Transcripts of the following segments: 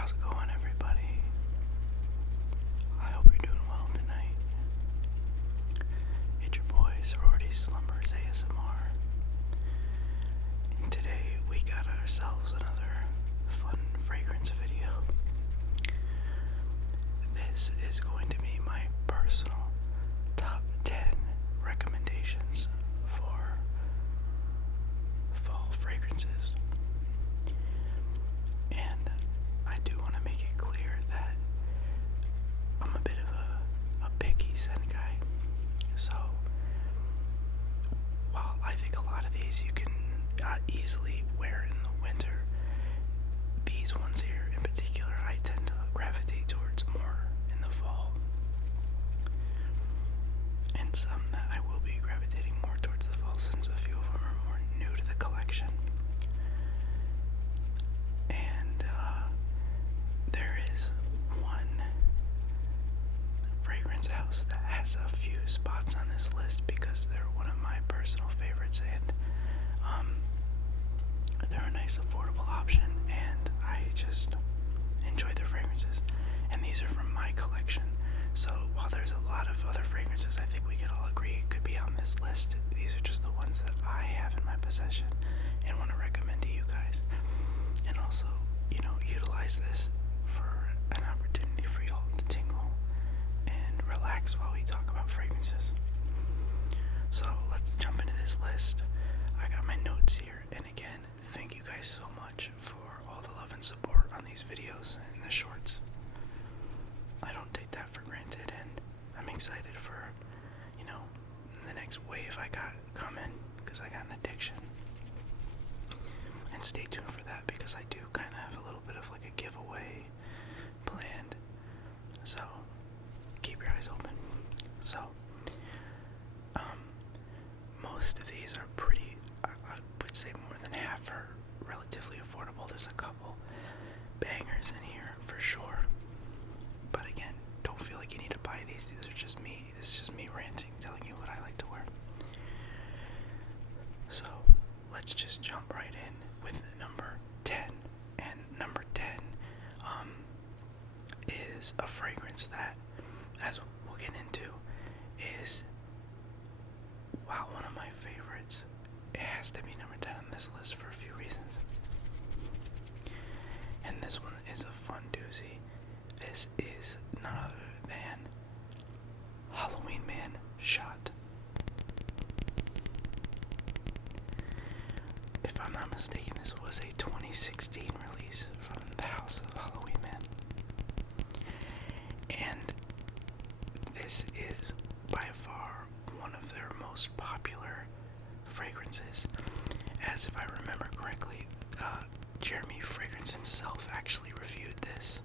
How's it going, everybody? I hope you're doing well tonight. It's your boy, Sorority Slumbers ASMR. And today we got ourselves another fun fragrance video. This is going to be my personal top 10 recommendations for fall fragrances. And I do want to make it clear that I'm a bit of a picky scent guy. So while I think a lot of these you can easily wear in the winter, these ones here in particular I tend to gravitate towards more in the fall. And some that I will be gravitating more towards the fall, since a few of them are more new to the collection. And there is one fragrance house that has a few spots on this list because they're one of my personal favorites, and they're a nice affordable option, and I just enjoy their fragrances. And these are from my collection, so while there's a lot of other fragrances I think we could all agree could be on this list, these are just the ones that I have in my possession and want to recommend to you guys. And also, utilize this for an opportunity for y'all to tingle and relax while we talk about fragrances. So let's jump into this list. I got my notes here, and again, thank you guys so much for all the love and support on these videos and the shorts. I don't take that for granted, and I'm excited for, the next wave I got coming, because I got an addiction. And stay tuned for that, because I do kind of have a little bit of like a giveaway planned. So keep your eyes open. So most of these are pretty, I would say more than half are relatively affordable. There's a couple bangers in here for sure. But again, don't feel like you need to buy these. These are just me. This is just me ranting, telling you what I like to wear. So let's just jump right in with number 10. And number 10 is a fragrance that, as we'll get into, is, wow, one of my favorites. It has to be number 10 on this list for a few reasons. And this one is a fun doozy. This is none other than Halloween Man Shot. If I'm not mistaken, this was a 2016 release from the House of Halloween Man. And this is by far one of their most popular fragrances. As if I remember correctly, Jeremy Fragrance himself actually reviewed this,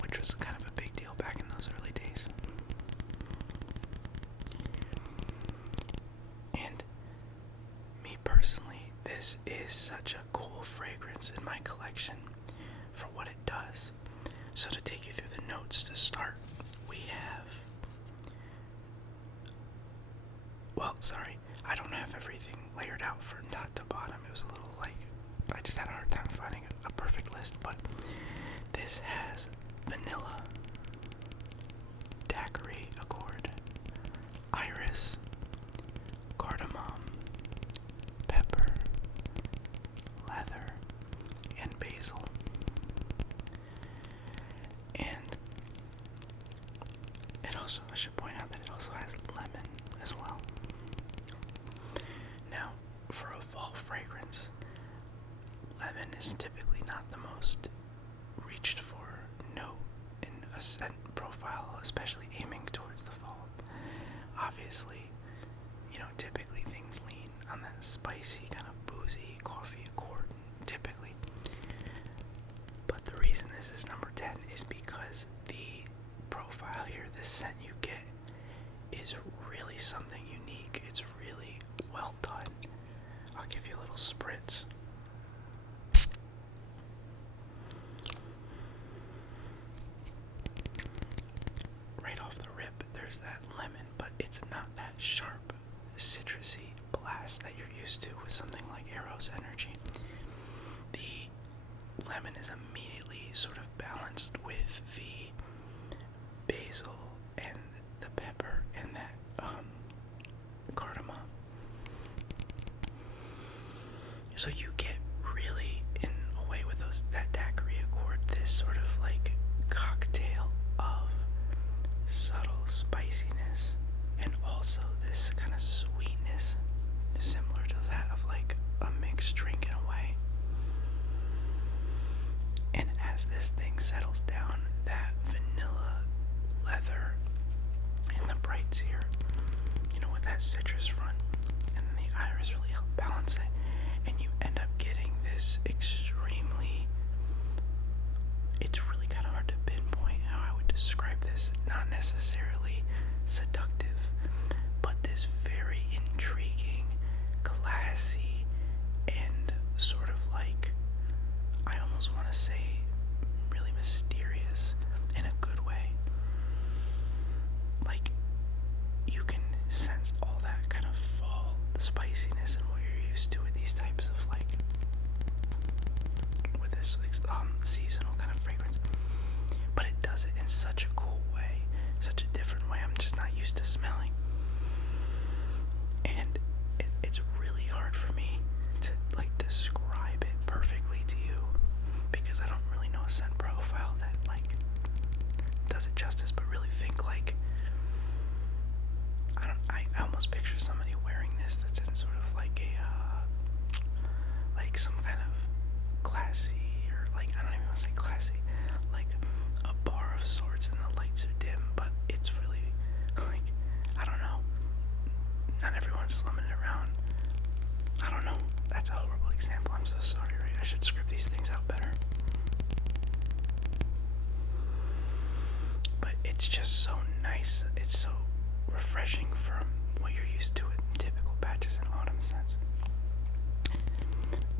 which was kind of a big deal back in those early days. And me personally, this is such a cool fragrance in my collection for what it does. So to take you through the notes to start, we have, I don't have everything layered out from top to bottom. It was a little I just had a hard time finding a perfect list, but this has vanilla, daiquiri accord, iris, cardamom, pepper, leather, and basil. And I should point out that it also has lemon as well. Now, for a fall fragrance, lemon is typically not the most reached for note in a scent profile, especially aiming towards the fall. Obviously, typically things lean on that spicy, kind of boozy, coffee accord, typically. But the reason this is number 10 is because the profile here, this scent you get, is really something unique. It's really well done. I'll give you a little spritz. Right off the rip, there's that lemon, but it's not that sharp, citrusy blast that you're used to with something like Eros energy. The lemon is immediately sort of balanced with the basil and the pepper and that cardamom. So you get really, in a way, with that daiquiri accord, this sort of like cocktail of subtle spiciness and also this kind of sweetness, similar to that of like a mixed drink in a way. And as this thing settles down, that vanilla leather and the brights here, with that citrus front, and then the iris really help balance it, and you end up getting this extremely, it's really kind of hard to pinpoint how I would describe this, not necessarily seductive, but this very intriguing, classy, and sort of like, I almost want to say, really mysterious in a good way. Like, you can sense all that kind of fall, the spiciness, and what you're used to with these types of like, with this seasonal kind of fragrance, but it does it in such a cool way, such a different way I'm just not used to smelling, and it's really hard for me to like describe it perfectly to you, because I don't really know a scent profile that like does it justice, but really think like, I almost picture somebody wearing this that's in sort of like a, like some kind of classy, or like, I don't even want to say classy, like a bar of sorts and the lights are dim, but it's really like, I don't know, not everyone's slumming it around. I don't know, that's a horrible example, I'm so sorry, right? I should script these things out better. But it's just so nice, it's so refreshing from what you're used to in typical batches and autumn scents.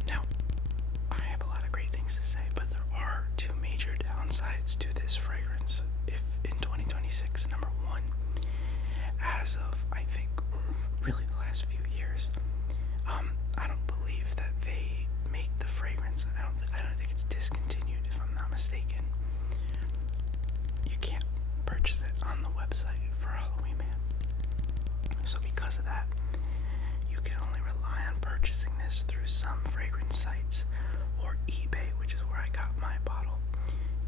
Now, I have a lot of great things to say, but there are two major downsides to this fragrance. If in 2026, number one, as of I think really the last few years, I don't believe that they make the fragrance. I don't think it's discontinued, if I'm not mistaken. You can't purchase it on the website for Halloween Man. So because of that, you can only rely on purchasing this through some fragrance sites or eBay, which is where I got my bottle.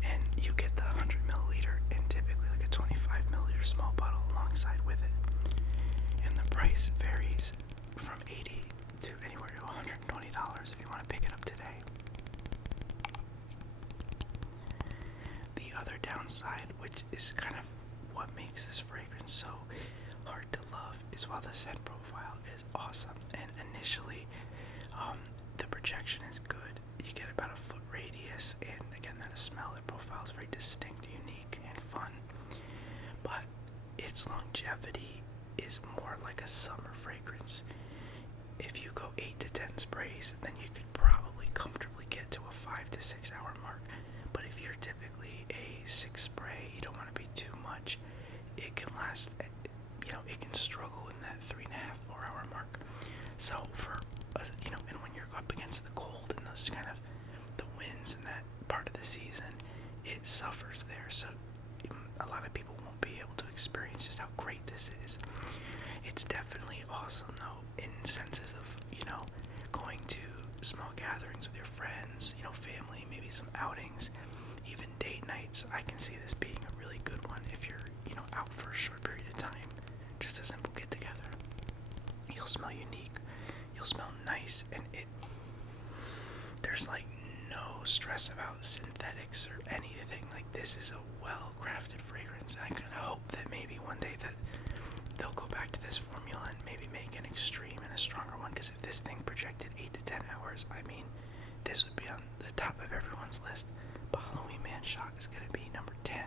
And you get the 100 milliliter and typically like a 25 milliliter small bottle alongside with it. And the price varies from $80 to anywhere to $120 if you want to pick it up today. The other downside, which is kind of what makes this fragrance so hard to love, is while the scent profile is awesome and initially the projection is good, you get about a foot radius, and again that smell, that profile is very distinct, unique, and fun, but its longevity is more like a summer fragrance. If you go 8 to 10 sprays, then you could probably comfortably get to a 5 to 6 hour mark, but if you're typically a 6 spray, you don't want to be too much, it can last, it can struggle in that 3.5, 4 hour mark. So for, and when you're up against the cold and those kind of, the winds in that part of the season, it suffers there. So a lot of people won't be able to experience just how great this is. It's definitely awesome though, in senses of, going to small gatherings with your friends, family, maybe some outings, even date nights. I can see this being a really good one if you're, out for a short period of time. Just a simple get together. You'll smell unique, you'll smell nice, and there's like no stress about synthetics or anything. Like, this is a well-crafted fragrance, and I kind of hope that maybe one day that they'll go back to this formula and maybe make an extreme and a stronger one, because if this thing projected 8 to 10 hours, I mean, this would be on the top of everyone's list. But Halloween Man Shot is going to be number 10.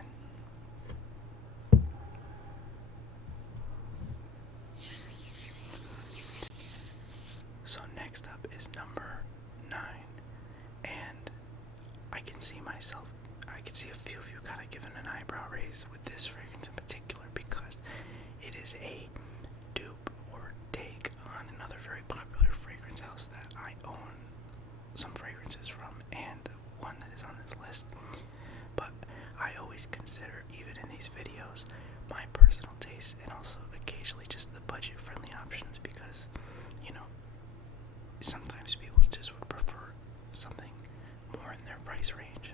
So next up is number 9, and I can see a few of you kind of giving an eyebrow raise with this fragrance in particular, because it is a dupe or take on another very popular fragrance house that I own some fragrances from, and one that is on this list. price range.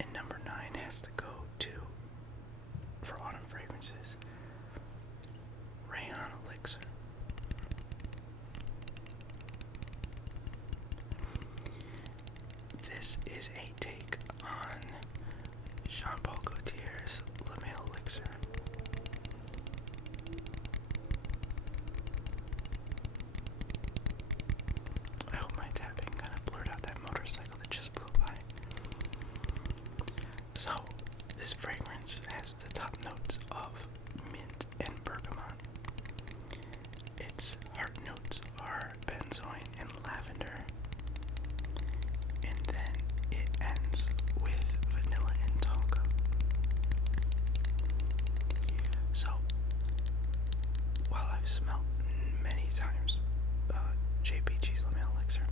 And number 9 has to go to, for autumn fragrances, Rayhan Elixir. This is a take on Jean-Paul Gaultier's Elixir. I hope my tapping kind of blurred out that motorcycle that just blew by. So, this fragrance has the top notes of mint and bergamot. Its heart notes are benzoin and lavender. And then it ends with vanilla and tonka. So, while I've smelled many times JPG's Elixir,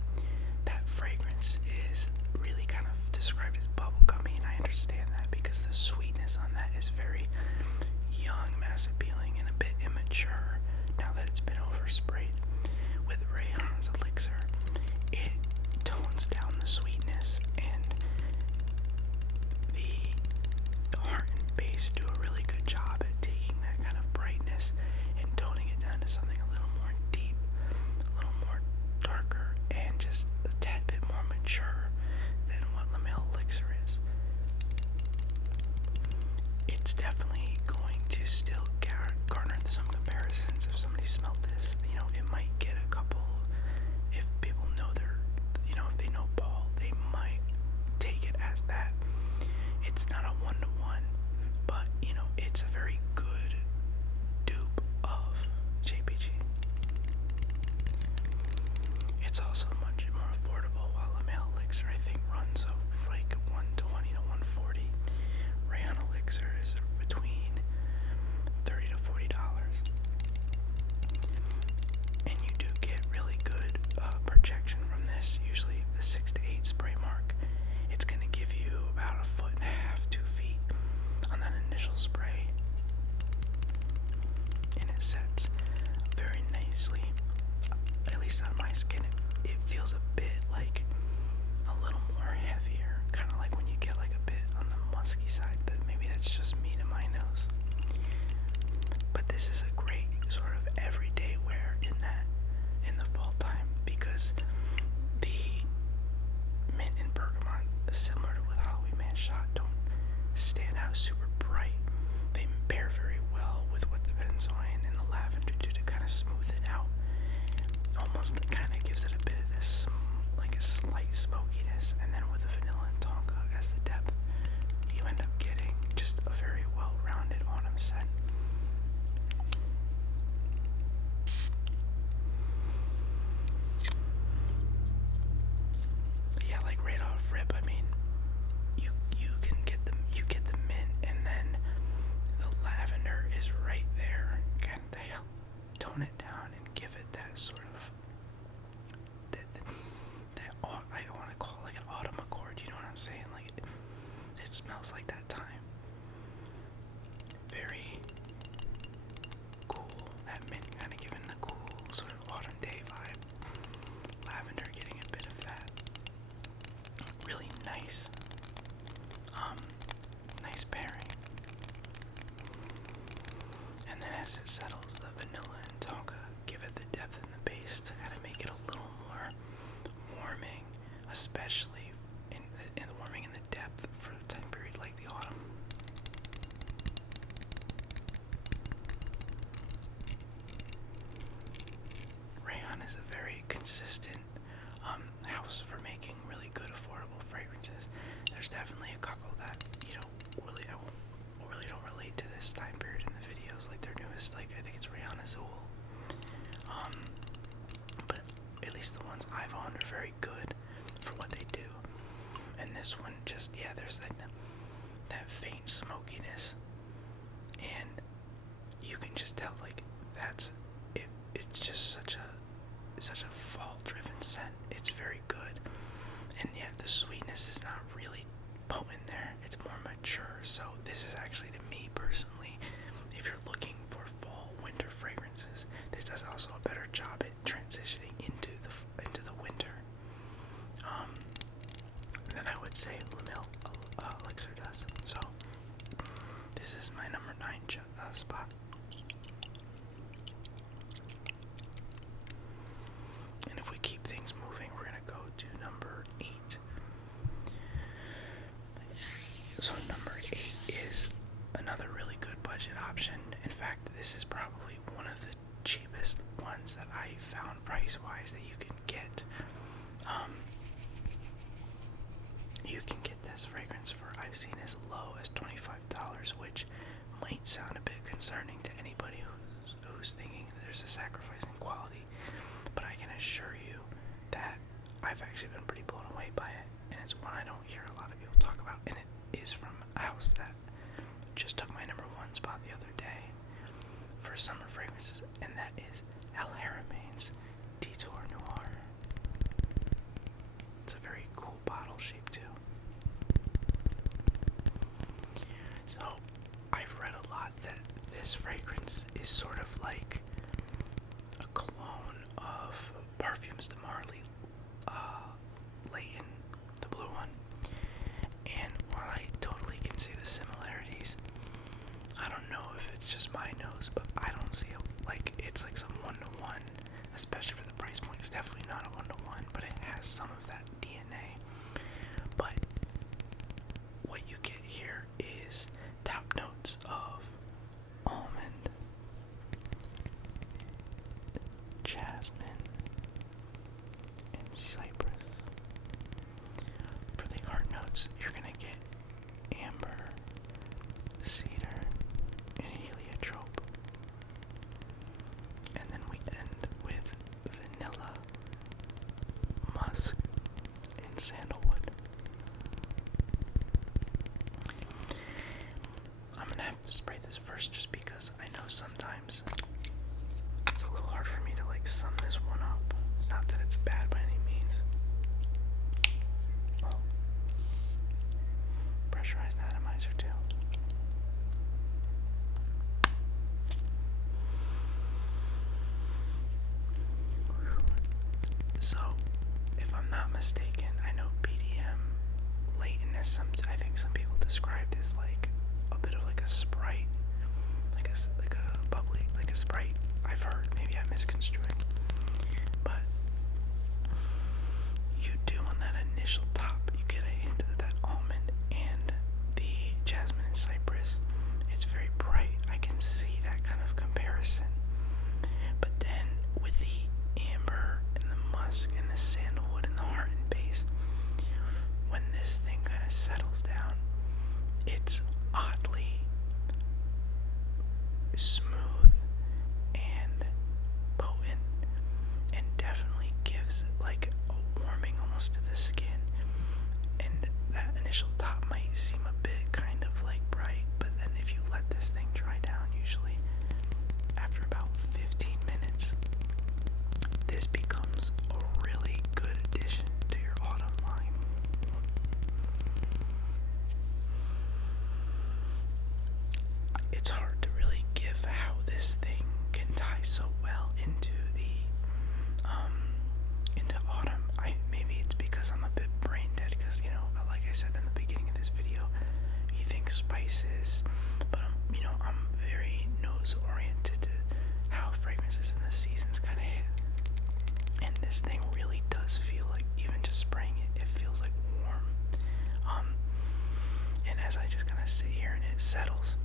that fragrance is really kind of described as bubblegummy, and I understand that because the sweetness on that is very young, mass appealing, and a bit immature now that it's been oversprayed. With Rayhan's Elixir, it tones down the sweetness, and the heart and base do a really good job at taking that kind of brightness and toning it down to something a little more deep, a little more darker, and just a tad bit more mature than what Elixir is. It's definitely going to still garner some comparisons. If somebody smelled this, it might get a couple. If people know if they know Paul, they might take it as that. It's not a one-to-one, but it's a very good dupe of JPG. It's also much more affordable, while Elixir I think runs like $120 to $140. Rayhan Elixir is between $30 to $40. And you do get really good projection from this, usually the 6 to 8 spray mark. It's going to give you about 1.5 feet, 2 feet on that initial spray. And it sets very nicely, at least on my skin. It feels a bit like a little more heavier, kind of like when you get like a bit on the musky side, but maybe that's just me to my nose. But this is a great sort of everyday wear in the fall time, because the mint and bergamot, similar to what Halloween Man shot, don't stand out super bright. They pair very well with what the benzoin and the lavender do to kind of smooth it out. Almost kind of gives it a bit of this, like a slight smokiness, and then with the vanilla and tonka as the depth, you end up getting just a very well-rounded autumn scent. Yeah, like right off rip, I mean, you get the mint, and then the lavender is right there. Kind of tone it down and give it that sort of I want to call it like an autumn accord. You know what I'm saying? Like it smells like that time. Very cool. That mint kind of giving the cool sort of autumn day vibe. Lavender getting a bit of that. Really nice. Nice pairing. And then as it settles, the vanilla and tonka give it the depth and the base to kind of make it a little more warming, especially in the warming and the depth for a time period like the autumn. Rayon is a very consistent house for making really good affordable fragrances. There's definitely a couple that really don't relate to this time period in the videos, like their newest, like I think it's Rayon Azul. But at least the ones I've owned are very good for what they do. And this one just, there's like that faint smokiness, and you can just tell like that's it. It's just such a fall-driven scent. It's very good, and the sweetness is not really potent there. It's more mature. So this is actually, to me personally, if you're looking for fall winter fragrances, this does also a better job at transitioning into the winter. would say Elixir does. So this is my number 9 spot. And if we keep things moving, we're gonna go to number 8. So number 8 is another really good budget option. In fact, this is probably one of the cheapest ones that I found price-wise that you can get. You can get this fragrance for, I've seen as low as $25, which might sound a bit concerning to anybody who's thinking there's a sacrifice in quality, but I can assure you that I've actually been pretty blown away by it, and it's one I don't hear a lot of people talk about, and it is from a house that just took my number 1 spot the other day for summer fragrances, and that is Haramain's Detour Noir. It's a very cool bottle shape too. So I've read a lot that this fragrance is sort of like a clone of Parfums de Marly, Layton, the blue one. And while I totally can see the similarities, I don't know if it's just my nose, but I don't see it like it's like some 1-to-1, especially for the price point. It's definitely not a 1-to-1, but it has some of that DNA. But what you get here is top notes of almond, jasmine, and cypress. For the heart notes, you're gonna get amber, cedar, and heliotrope. And then we end with vanilla, musk, and sandalwood. I'm gonna have to spray this first just because I know sometimes it's a little hard for me to like sum this one up. Not that it's bad by any means. Oh. Pressurized atomizer too. So, if I'm not mistaken, I know PDM Layton is I think some people described as like a bit of like a Sprite, like a bubbly, like a Sprite. I've heard, maybe I'm misconstruing, but you do on that initial top, you get a hint of that almond and the jasmine and cypress. It's very bright. I can see that kind of comparison. But then with the amber and the musk and the sandalwood and the heart and base, when this thing kind of settles down, it's oddly smooth and potent, and definitely gives like a warming almost to the skin. And that initial top might seem a bit kind of like bright, but then if you let this thing dry down, usually after about 15 minutes, this becomes a really good addition to your autumn line. It's hard to really give how this thing can tie so well into into autumn. Maybe it's because I'm a bit brain dead, because like I said in the beginning of this video, you think spices, but I'm very nose oriented to how fragrances in the seasons kind of hit, and this thing really does feel like, even just spraying it feels like warm. And as I just kind of sit here and it settles,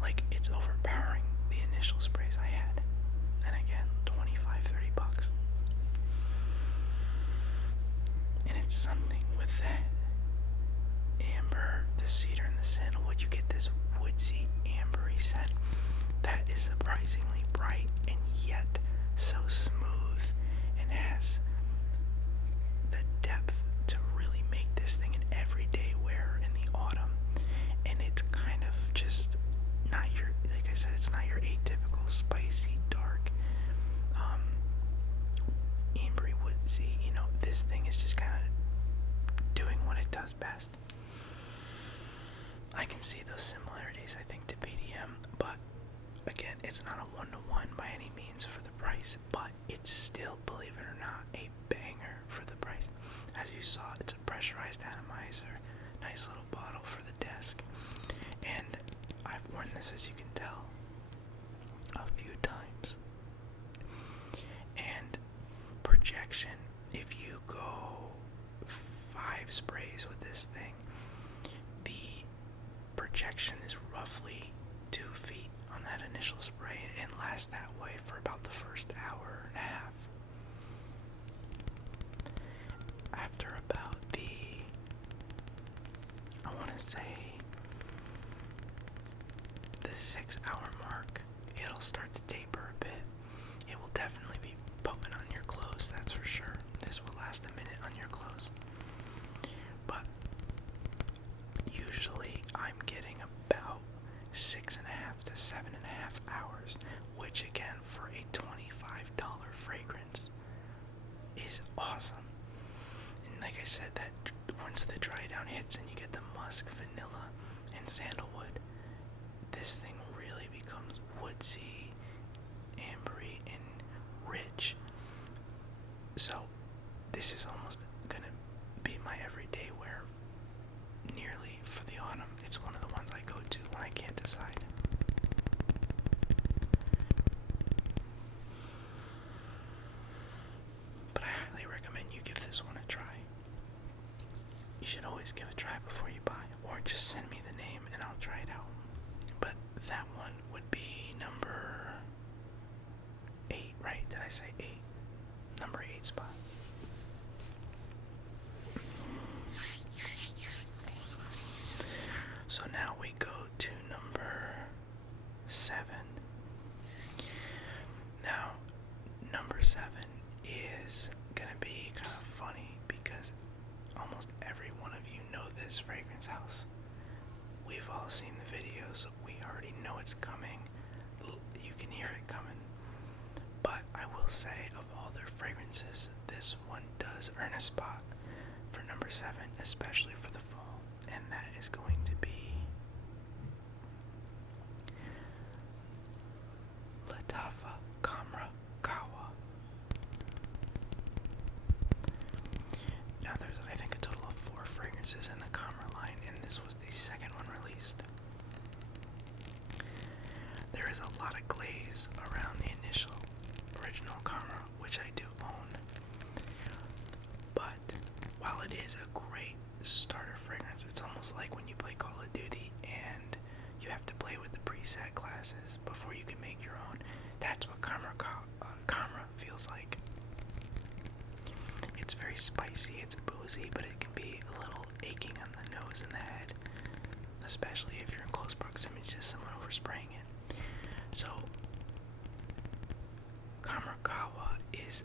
like it's overpowering the initial sprays I had. And again, $25-$30. And it's something with that amber, the cedar, and the sandalwood. You get this woodsy, ambery scent that is surprisingly bright and yet so smooth, and has the depth to really make this thing an everyday wear in the autumn. And it's kind of just not your, like I said, it's not your atypical spicy, dark, ambery, woodsy. This thing is just kind of doing what it does best. I can see those similarities, I think, to PDM, but again, it's not a 1-to-1 by any means for the price, but it's still, believe it or not, a banger for the price. As you saw, it's a pressure pressurized atomizer, nice little bottle for the desk. And I've worn this, as you can tell, a few times. And projection, if you go 5 sprays with this thing, the projection is roughly 2 feet on that initial spray and lasts that way for about the first hour and a half. After about I want to say the 6-hour mark, it'll start to taper a bit. It will definitely be potent on your clothes, that's for sure. This will last a minute on your clothes. But usually I'm getting about 6.5 to 7.5 hours, which again for a $25 fragrance is awesome. And like I said, that once the dry down hits and you get the musk, vanilla, and sandalwood, this thing really becomes woodsy, ambery, and rich. So this is almost gonna be my everyday wear nearly for the autumn. It's one of the ones I go to when I can't decide. But I highly recommend you give this one a try. You should always give a try before you buy, or just send me the name and I'll try it out. But that one would be number 8, right? Did I say 8? Number 8 spot. So now we go to number 7. Now, number 7 is gonna be kind of funny because almost every one of you know this fragrance house. We've all seen the videos. We already know it's coming. You can hear it coming. But I will say, of all their fragrances, this one does earn a spot for number 7, especially for the fall. And that is going to be Lataffa Khamrah qahwa. Now there's, I think, a total of 4 fragrances in the Khamrah line, and this was the second one released. There is a lot of glaze around the original Khamrah, which I do own. But while it is a great starter fragrance, it's almost like when you play Call of Duty and you have to play with the preset classes before you can make your own. That's what Khamrah feels like. It's very spicy, it's boozy, but it can be a little aching on the nose and the head, especially if you're in close proximity to someone overspraying it. So Khamrah qahwa is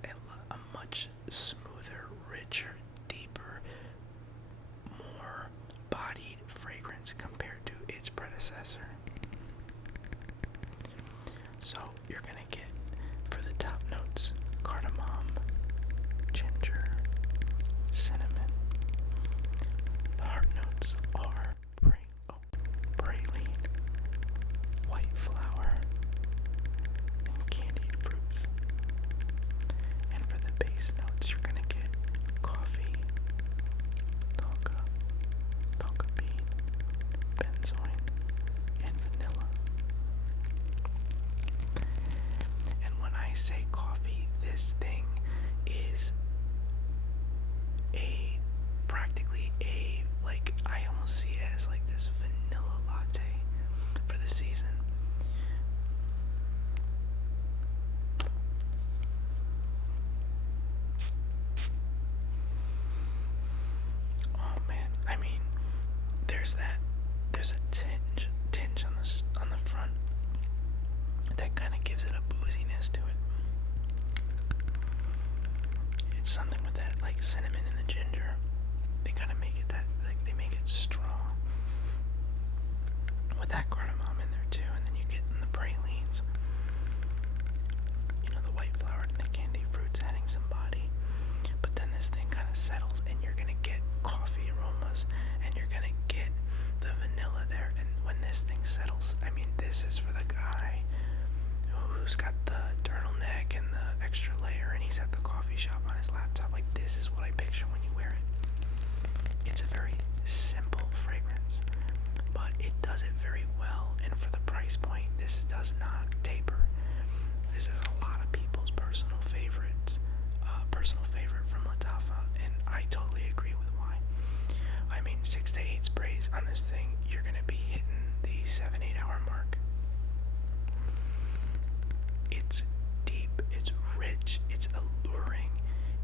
a much smoother, richer, deeper, more bodied fragrance compared to its predecessor. So you're gonna get, for the top notes, cardamom, ginger, cinnamon. The heart notes are praline, white flower, and candied fruits. And for the base notes, you're gonna get coffee, tonka bean, benzoin, and vanilla. And when I say coffee, this thing is practically like, I almost see it as like this vanilla latte for the season. Oh man, I mean, there's a tinge on the front that kind of gives it a booziness to it. It's something with that, like, cinnamon and the ginger. They kind of make it that, like, they make it strong with that cardamom in there too. And then you get in the pralines, you know, the white flower and the candy fruits adding some body. But then this thing kind of settles and you're gonna get coffee aromas and you're gonna get the vanilla there. And when this thing settles, I mean, this is for the guy who's got the turtleneck and the extra layer and he's at the coffee shop on his laptop. Like, this is what I picture when you wear it. 6 to 8 sprays on this thing, you're gonna be hitting the 7-8 hour mark. It's deep, it's rich, it's alluring,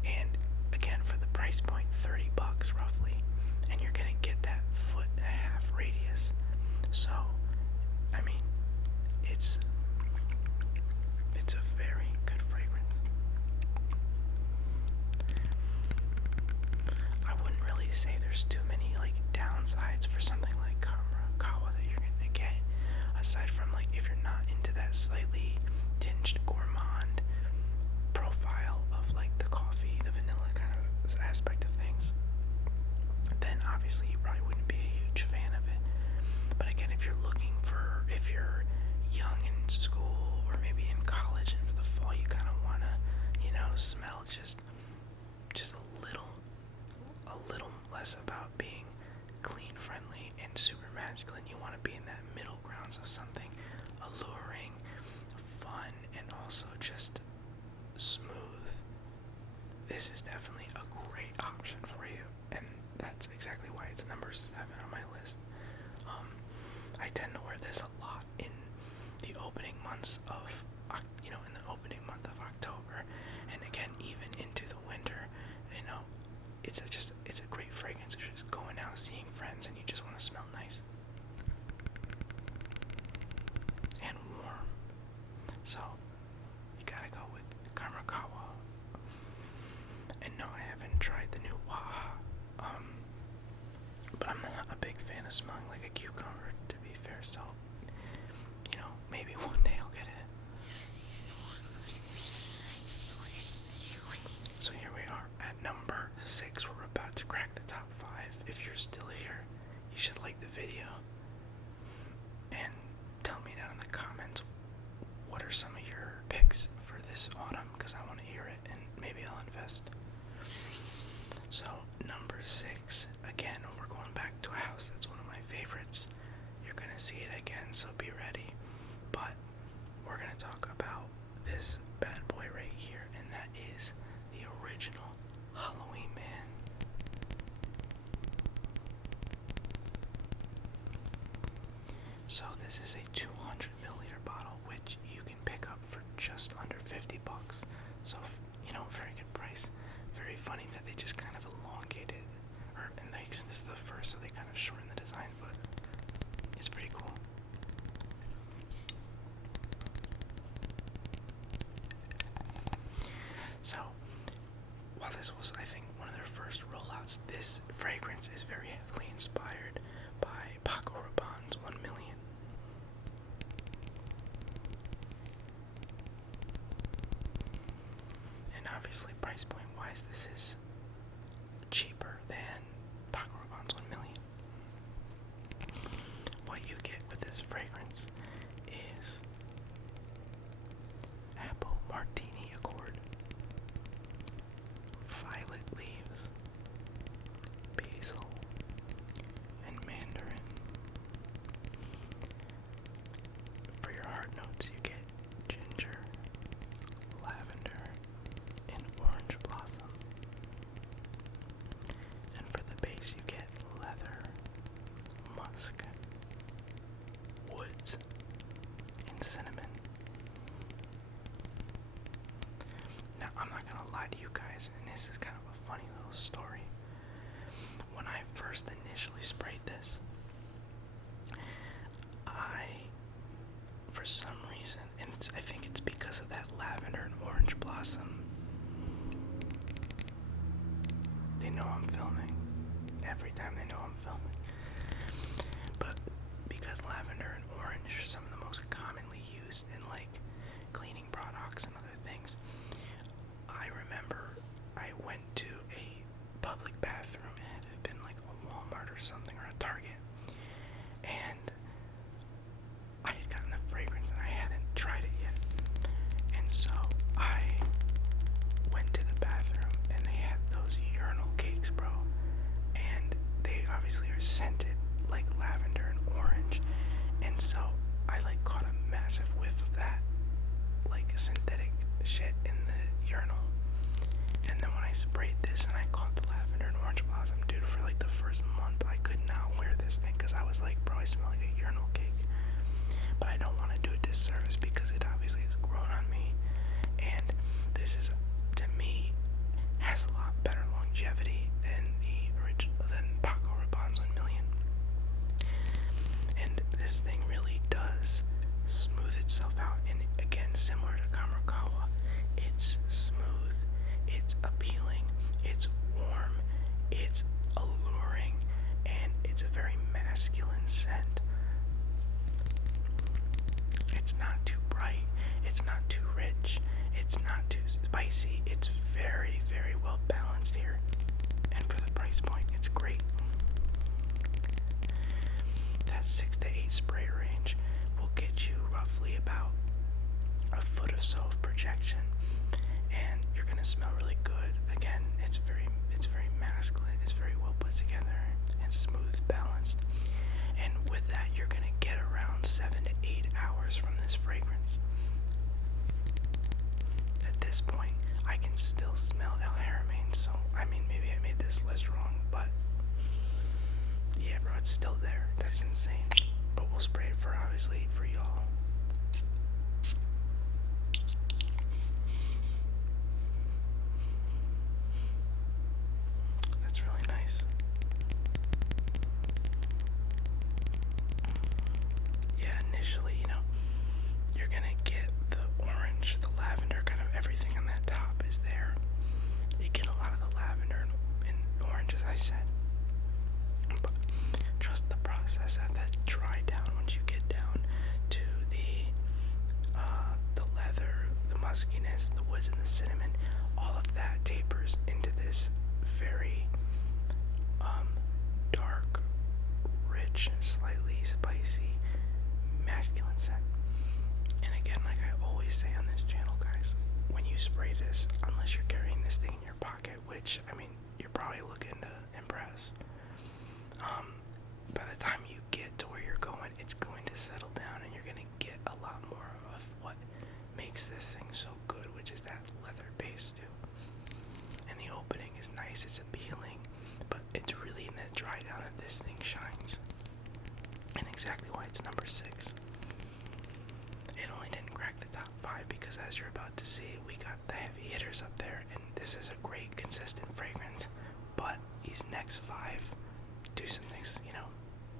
and again, for the price point, $30 roughly, and you're gonna get that 1.5 foot radius. So, I mean, it's a very good fragrance. I wouldn't really say there's too many like downsides for something like qahwa that you're gonna get, aside from like if you're not into that slightly tinged gourmand profile of like the coffee, the vanilla kind of aspect of things, then obviously you probably wouldn't be a huge fan of it. But again, if you're young in school or maybe in college, and for the fall you kind of want to, smell just a little less about being clean, friendly, and super masculine. You want to be in that middle grounds of something alluring, fun, and also just smooth. This is definitely a great option for you, and that's exactly why it's number 7 on my list. I tend to wear this a lot in the opening months of, in the opening month of October, and again, even into the winter. It's a great fragrance. You're just going out, seeing friends, and you just want to smell nice and warm. So, you gotta go with Qahwa. And no, I haven't tried the new qahwa. But I'm not a big fan of smelling like a cucumber, to be fair, so, maybe one day I'll get it. So here we are at number 6. We're about to crack the top 5. If you're still here, you should like the video. And tell me down in the comments, what are some of your picks for this autumn, because I want to hear it, and maybe I'll invest. So, number 6, again, we're going back to a house that's one of my favorites. You're going to see it again, so be ready. But we're going to talk about this bad boy right here, and that is the original Halloween Man. So this is a 200 milliliter bottle, which you can pick up for just under $50. So, very good price. Very funny that they just kind of elongated, this is the first, so they kind of shortened the design, but it's pretty cool. So, while this was, I think, one of their first rollouts, this fragrance is very heavily inspired by Paco Rabanne's 1 Million. And obviously, price point wise, this is cheaper than Paco Rabanne's 1 Million. What you get with this fragrance is apple martini accord, violet leaves, basil, and mandarin. For your hard notes, you get ginger, lavender, and orange blossom. And for the base, you get leather, musk, woods, and cinnamon. Now, I'm not gonna lie to you guys, and this is kind of a funny little story. When I first initially sprayed this, for some reason, and I think it's because of that lavender and orange blossom, they know I'm filming. Every time they know I'm filming. But because lavender and orange are some of the most commonly used in like cleaning products and other things, I remember I went to a public bathroom. It had been like a Walmart or something, or a Target, and I had gotten the fragrance and I hadn't tried it yet. And so I went to the bathroom and they had those urinal cakes, bro. And they obviously are scented like lavender and orange. And so I like caught a massive whiff of that like synthetic shit in the urinal. And then when I sprayed this and I caught the lavender and orange blossom, dude, for like the first month I couldn't It's a very masculine scent. It's not too bright, it's not too rich, it's not too spicy. It's very, very well balanced here. And for the price point, it's great. That 6 to 8 spray range will get you roughly about a foot or so of projection, and you're gonna smell really good. Again, it's very masculine. It's very well put together and smooth, balanced. And with that, you're gonna get around 7 to 8 hours from this fragrance. At this point, I can still smell Haramain, so I mean, maybe I made this list wrong, but yeah, bro, it's still there. That's insane. But we'll spray it for, obviously, for y'all. That's really nice. Yeah, initially, you're gonna get the orange, the lavender, kind of everything on that top is there. You get a lot of the lavender and orange, as I said. But trust the process. Have that dry down once you get down to the leather, the muskiness, the woods, and the cinnamon. All of that tapers into this very dark, rich, slightly spicy, masculine scent. And again, like I always say on this channel, guys, when you spray this, unless you're carrying this thing in your pocket, which, I mean, you're probably looking to impress, by the time you get to where you're going, it's going to settle down and you're going to get a lot more of what makes this thing so good, which is that leather base too. And the opening is nice, it's appealing, but it's really in that dry down that this thing shines. And exactly why it's number 6. It only didn't crack the top 5 because, as you're about to see, we got the heavy hitters up there, and this is a great consistent fragrance. But these next 5 do some things,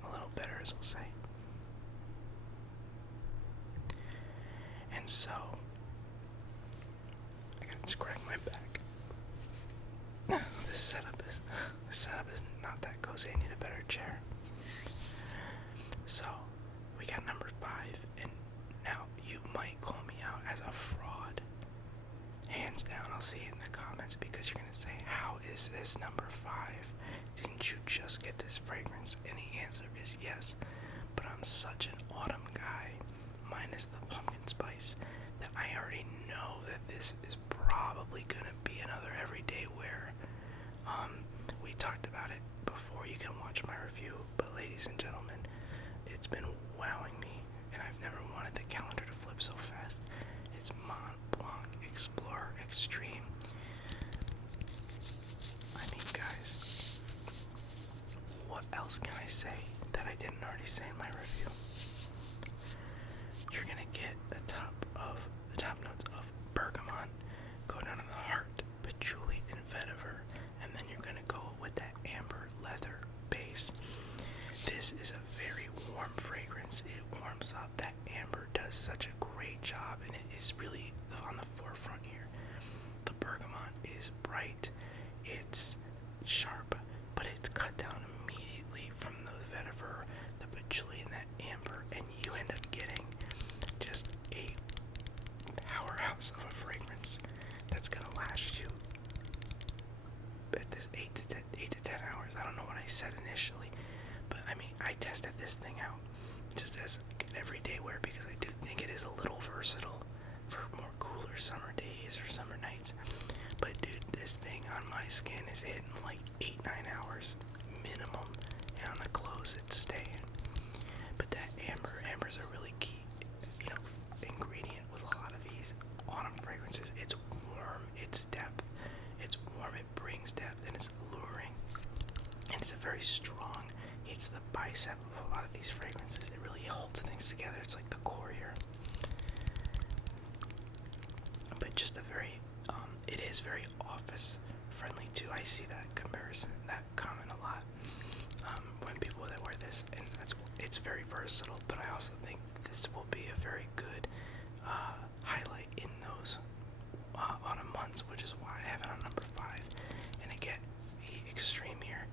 a little better, as we'll say. And so, I gotta just crack my back. This setup is not that cozy. I need a better chair. So, we got number 5, and now you might call me out as a fraud. Hands down, I'll see it in the comments, because you're gonna say, how is this number 5? Didn't you just get this fragrance? And the answer is yes, but I'm such an autumn guy, minus the pumpkin spice, that I already know that this is probably gonna be another everyday wear. We talked about it before. You can watch my review, but ladies and gentlemen, it's been wowing me, and I've never wanted the calendar to flip so fast. It's Mont Blanc Explorer Extreme. I mean, guys, what else can I say that I didn't already say in my review? You're gonna get the top notes of bergamot, go down to the heart, patchouli, and vetiver, and then you're gonna go with that amber leather base. This is a very warm fragrance. It warms up. That amber does such a great job, and it is really on the forefront here. The bergamot is bright, it's sharp, but it's cut down immediately from the vetiver, the patchouli, and that amber, and you end up getting just a powerhouse of a fragrance that's gonna last you at this 8 to 10 hours. I don't know what I said initially, but I mean, I tested this thing out just as everyday wear because I do think it is a little versatile for more cooler summer days or summer nights. But dude, this thing on my skin is hitting like 8-9 hours minimum, and on the clothes it's staying. But that ambers are really key, ingredient with a lot of these autumn fragrances. It's warm, it's depth, it's warm, it brings depth, and it's alluring, and it's a very strong. It's the bicep of a lot of these fragrances. It really holds things together. It's like the core here. But just a very, it is very office friendly too. I see that comparison, that comment a lot when people that wear this, and it's very versatile. But I also think this will be a very good highlight in those autumn months, which is why I have it on number 5. And again, the extreme here,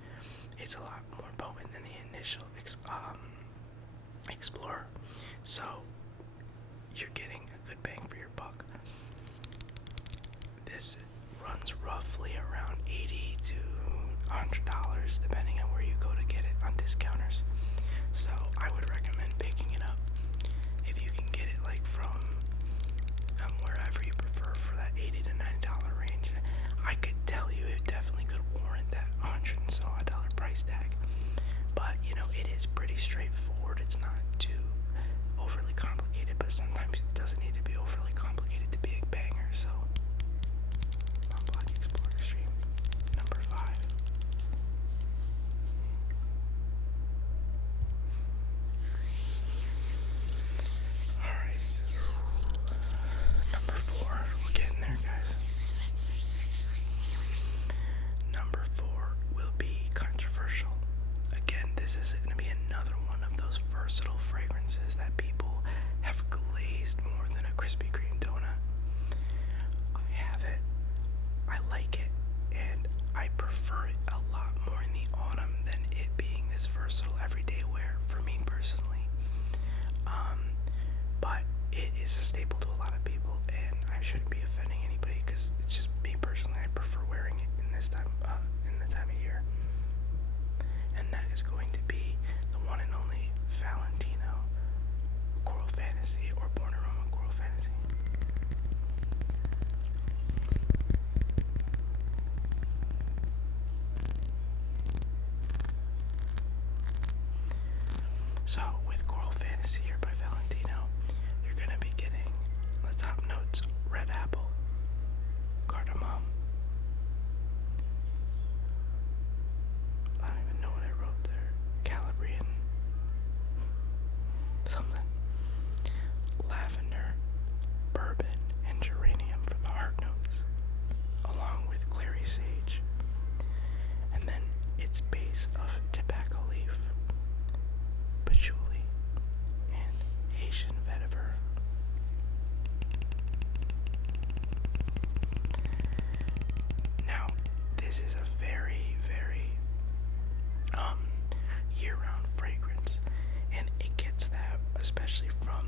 it's a lot more potent than the official Explorer. So you're getting a good bang for your buck. This runs roughly around $80 to $100 depending on where you go to get it on discounters. So I would recommend picking it up if you can get it like from wherever you prefer for that $80 to $90 range. I could tell you it definitely could warrant that $100 and so odd price tag. But you know, it is pretty straightforward. It's not too overly complicated, but sometimes it doesn't need to be overly complicated to be a banger. So Mont Blanc Explorer Extreme, number 5. Alright. Number 4. We're getting there, guys. Number 4 will be controversial. Again, this is going to be another one of those versatile fragrances that people have glazed more than a Krispy Kreme donut. I have it, I like it, and I prefer it a lot more in the autumn than it being this versatile everyday wear for me personally. But it is a staple to a lot of people, and I shouldn't be offending anybody because it's just me personally. I prefer wearing it in this time, in the time of year. And that is going to be the one and only Valentino Coral Fantasy, or Born Aroma Coral Fantasy. So with Coral Fantasy here by Valentino, you're going to be getting the top notes: red apple, cardamom. I don't even know what I wrote there. Calabrian. Something. Lavender, bourbon, and geranium for the heart notes, along with clary sage. And then its base of tobacco leaf, patchouli, and Haitian vetiver. Now, this is a very, very year-round fragrance, and it gets that, especially from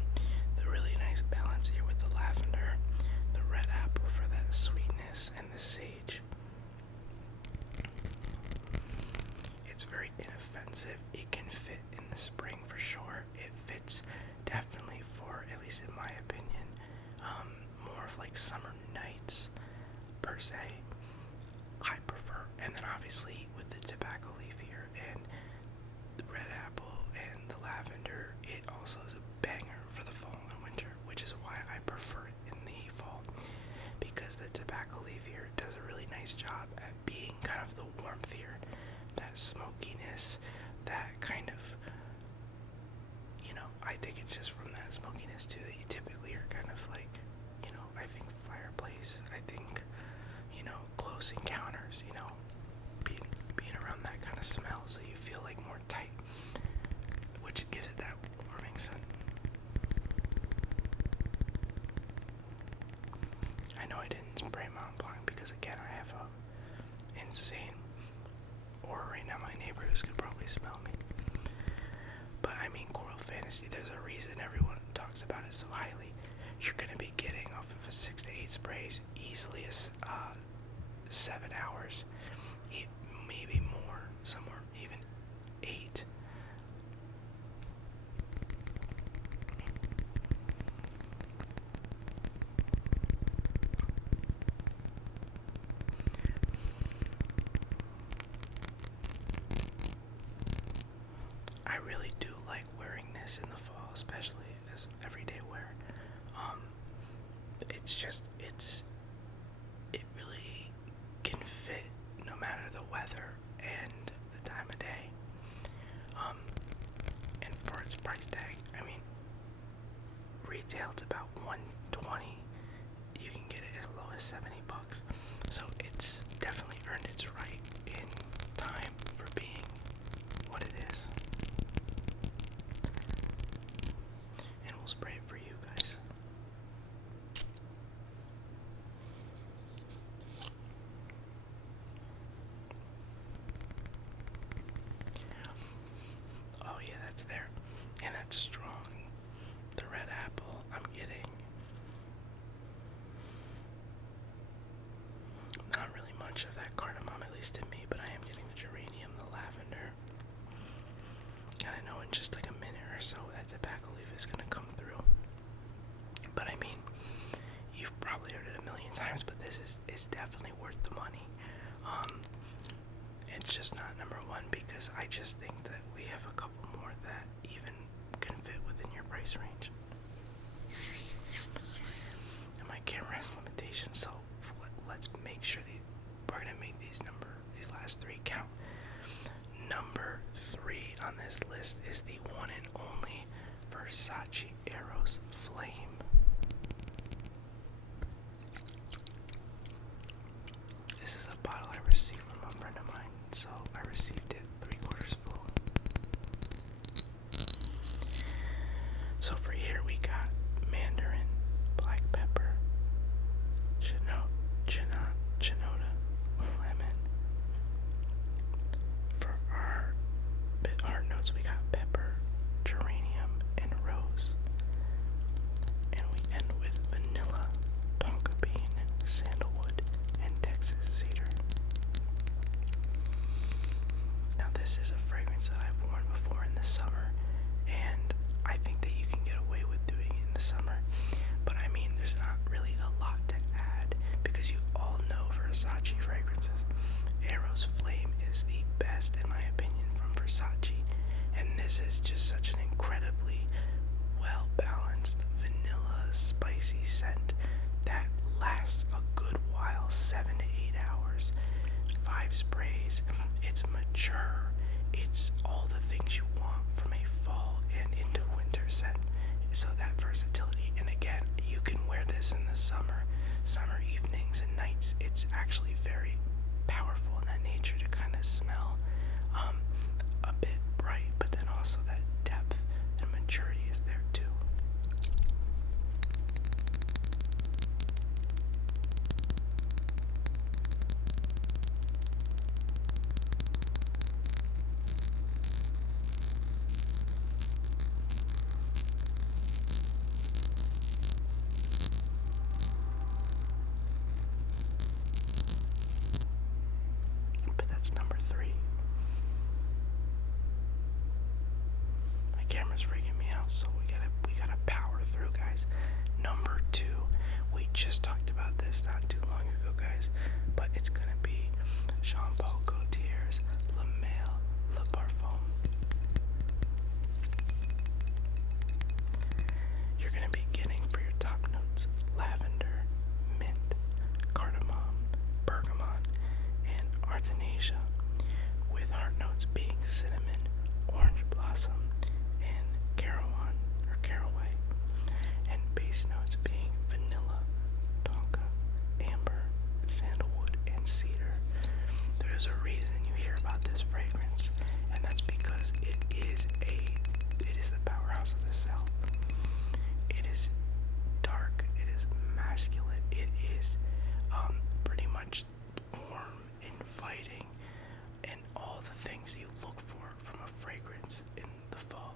the really nice balance here with the lavender, the red apple for that sweetness, and the sage. It's very inoffensive. It can fit in the spring for sure. It fits definitely for, at least in my opinion, more of like summer nights per se. I prefer, and then obviously with the tobacco leaf here and the red apple and the lavender, it also is a banger for the fall and winter, which is why I prefer it in the fall, because the tobacco leaf here does a really nice job at being kind of the warmth here, that smokiness, that kind of, you know, I think it's just from that smokiness too that you typically are kind of like, you know, I think fireplace, I think, you know, close encounters, you know, being around that kind of smell, so you feel like more tight, which gives it that warming scent. I know I didn't spray Mont Blanc because, again, I have a insane aura right now. My neighbors could probably smell me. But I mean, Coral Fantasy, there's a reason everyone talks about it so highly. You're going to be getting off of a 6 to 8 sprays easily as 7 hours, maybe more, somewhere even 8. I really do like wearing this in the fall, especially as everyday wear. It's just, it really can fit no matter the weather and the time of day. And for its price tag, I mean, retail it's about $120. You can get it as low as $70. So it's definitely earned its right in time for being what it is. And we'll spray it for you guys. that strong. The red apple, I'm getting not really much of that cardamom, at least in me, but I am getting the geranium, the lavender. And I know in just like a minute or so that tobacco leaf is going to come through. But I mean, you've probably heard it a million times, but this is definitely worth the money. It's just not number one because I just think that we have a couple more that even can fit within your price range. And my camera has limitations, so let's make sure we're gonna make these last three count. Number 3 on this list is the one and only Versace Eros Flame. This is a bottle I received from a friend of mine, so I received it 3/4 full. So for here we got mandarin, black pepper, chinota, lemon. For our heart notes we got pepper, geranium, and rose. And we end with vanilla, tonka bean, sandalwood, and Texas cedar. Now this is a fragrance that I've worn before in the summer, and I think that you can get away with doing it in the summer. But I mean, there's not really a lot to add because you all know Versace fragrances. Eros Flame is the best in my opinion from Versace, and this is just such an incredibly well balanced vanilla spicy scent that lasts a good while, 7 to 8 hours, 5 sprays. It's mature, it's all the things you want from a fall and into winter scent, so that versatility. And again, you can wear this in the summer evenings and nights. It's actually very powerful in that nature to kind of smell a bit bright, but then also that depth and maturity is there too. But that's number 3. My camera's freaking me out, so we gotta power through, guys. Number 2, we just talked about this not too long ago, guys, but it's gonna be Jean Paul Gaultier's Le Male Le Parfum. You're gonna be getting for your top notes lavender, mint, cardamom, bergamot, and artemisia, with heart notes being cinnamon, orange blossom, and caraway, and base notes being vanilla, tonka, amber, sandalwood, and cedar. There's a reason you hear about this fragrance, and that's because it is the powerhouse of the cell. It is dark, it is masculine, it is pretty much warm, inviting, and all the things you look for from a fragrance in the fall.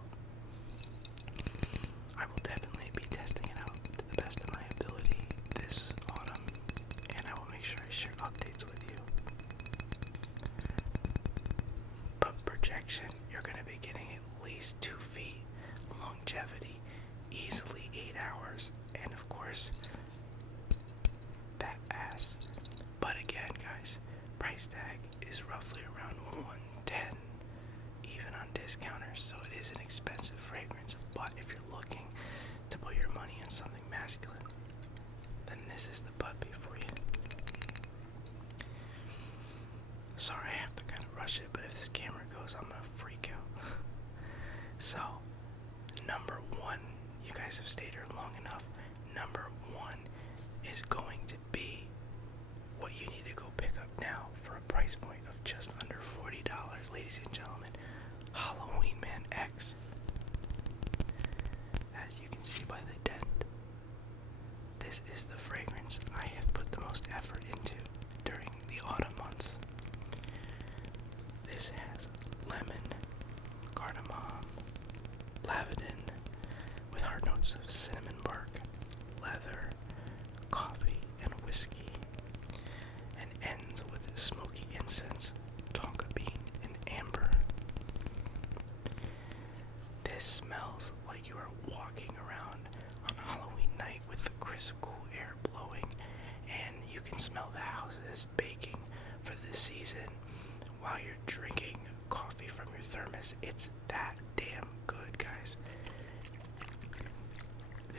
I will definitely be testing it out to the best of my ability this autumn, and I will make sure I share updates with you. But projection, you're going to be getting at least 2 feet, longevity, easily 8 hours, and of course, that ass. But again, guys, price tag is roughly around $110, even on discounters, so it is an expensive fragrance. But if you're looking to put your money in something masculine, then this is the puppy for you. Sorry, I have to kind of rush it, but if this camera goes, I'm gonna freak out. So, number 1, you guys have stayed here long enough. Number 1 is going to be what you need to go pick up now for a price point of just under $40, ladies and gentlemen. Halloween Man X. As you can see by the dent, this is the fragrance I have put the most effort into during the autumn months. This has lemon, cardamom, lavender, notes of cinnamon bark, leather, coffee, and whiskey, and ends with smoky incense, tonka bean, and amber. This smells like you are walking around on Halloween night with the crisp, cool air blowing, and you can smell the houses baking for the season while you're drinking coffee from your thermos. It's that damn good, guys.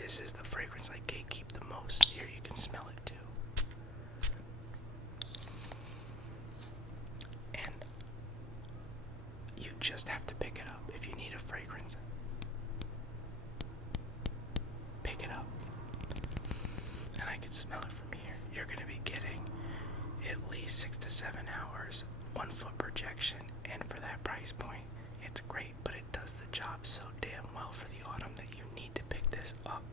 This is the fragrance I gatekeep the most. Here you can smell it too. And you just have to pick it up. If you need a fragrance, pick it up. And I can smell it from here. You're going to be getting at least 6 to 7 hours, 1 foot projection, and for that price point, it's great, but it does the job so damn well for the autumn that you need to pick this up.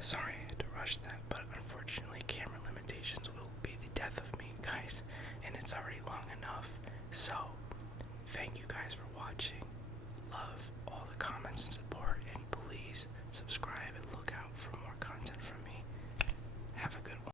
Sorry I had to rush that, but unfortunately camera limitations will be the death of me, guys, and it's already long enough. So, thank you guys for watching. Love all